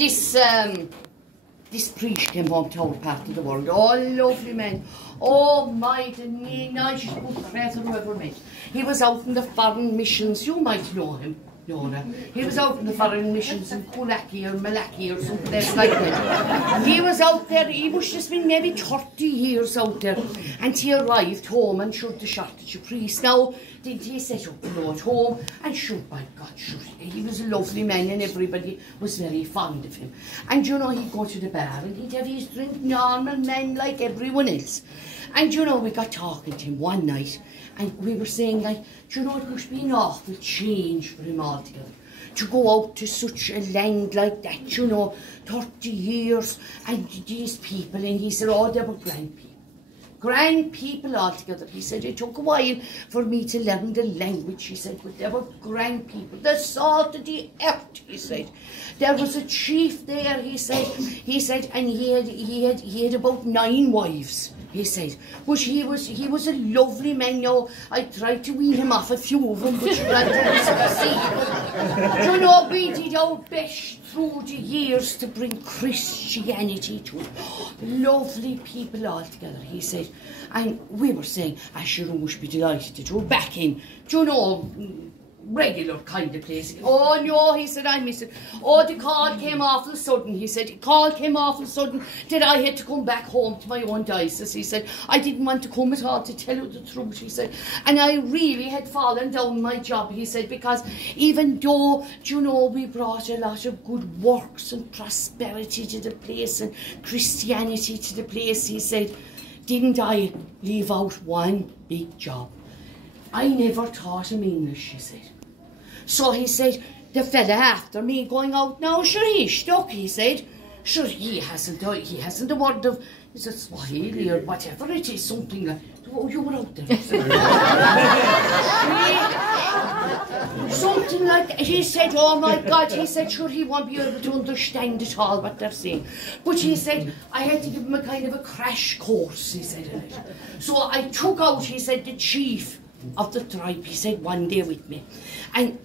this priest came home to our part of the world. Oh, lovely man. Oh, my, the nicest good creature you ever met. He was out in the foreign missions. You might know him, Nora. He was out in the foreign missions in Kulaki or Malaki or something like that. He was out there, he must have been maybe 30 years out there. And he arrived home and showed the shot at your priest. Now, did he set up at home? And sure, by God, sure, he was a lovely man and everybody was very fond of him. And you know, he'd go to the bar and he'd have his drink, normal man like everyone else. And you know, we got talking to him one night and we were saying, like, do you know, it must be an awful change for him altogether to go out to such a land like that, you know, 30 years and these people. And he said, oh, they were grand people. Grand people altogether. He said, it took a while for me to learn the language, he said, but they were grand people. The salt of the earth, he said. There was a chief there, he said, and he had about 9 wives, he said. But he was a lovely man. Now, I tried to wean him off a few of them, but I didn't succeed. You know, we did our best through the years to bring Christianity to it. Lovely people altogether, he said. And we were saying, I sure must be delighted to go back in, you know, regular kind of place. Oh no, he said, I miss it. Oh, the call came awful sudden, he said. The call came awful sudden that I had to come back home to my own diocese, he said. I didn't want to come at all, to tell you the truth, he said. And I really had fallen down my job, he said, because even though, you know, we brought a lot of good works and prosperity to the place and Christianity to the place, he said, didn't I leave out one big job? I never taught him English, he said. So he said, the fella after me going out now, sure he's stuck, he said. Sure, he hasn't a word of, is it Swahili or whatever it is, something like, oh, you were out there. Something like that. He said, oh my God, he said, sure, he won't be able to understand at all what they're saying. But he said, I had to give him a kind of a crash course, he said. So I took out, he said, the chief of the tribe, he said, one day with me. And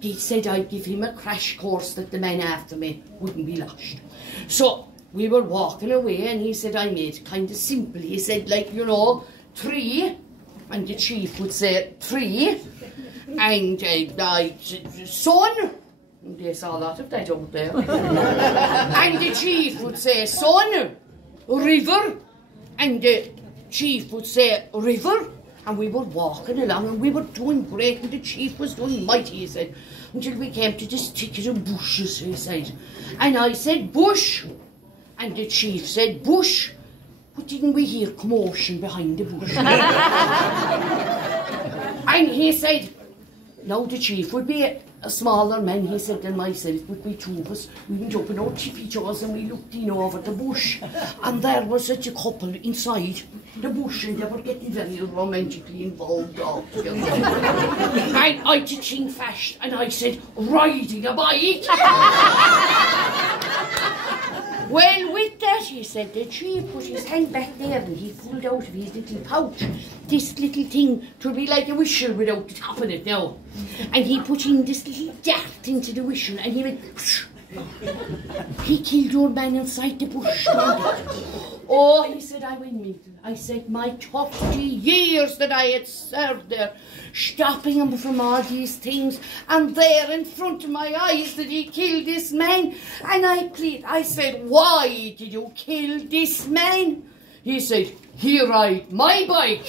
he said I'd give him a crash course that the man after me wouldn't be lost. So we were walking away and he said, I made it kind of simple. He said, like, you know, 3, and the chief would say 3, and son, and they saw a lot of that out there. And the chief would say, son, river, and the chief would say, river. And we were walking along and we were doing great and the chief was doing mighty, he said, until we came to this thicket of bushes, he said. And I said, bush. And the chief said, bush. But didn't we hear commotion behind the bush? And he said, now the chief would be a smaller man, he said, than myself, would be 2 of us. We went up in our tippy jaws and we looked in over the bush. And there was such a couple inside the bush and they were getting very romantically involved all together. And I did think fast and I said, riding a bike. Well, with that, he said, the chief put his hand back there and he pulled out of his little pouch this little thing to be like a whistle without the top of it now. And he put in this little dart into the whistle and he went, whoosh. He killed your man inside the bush. Oh, he said, I went mental. I said, my 30 years that I had served there, stopping him from all these things, and there in front of my eyes that he killed this man. And I said, why did you kill this man? He said, he ride my bike.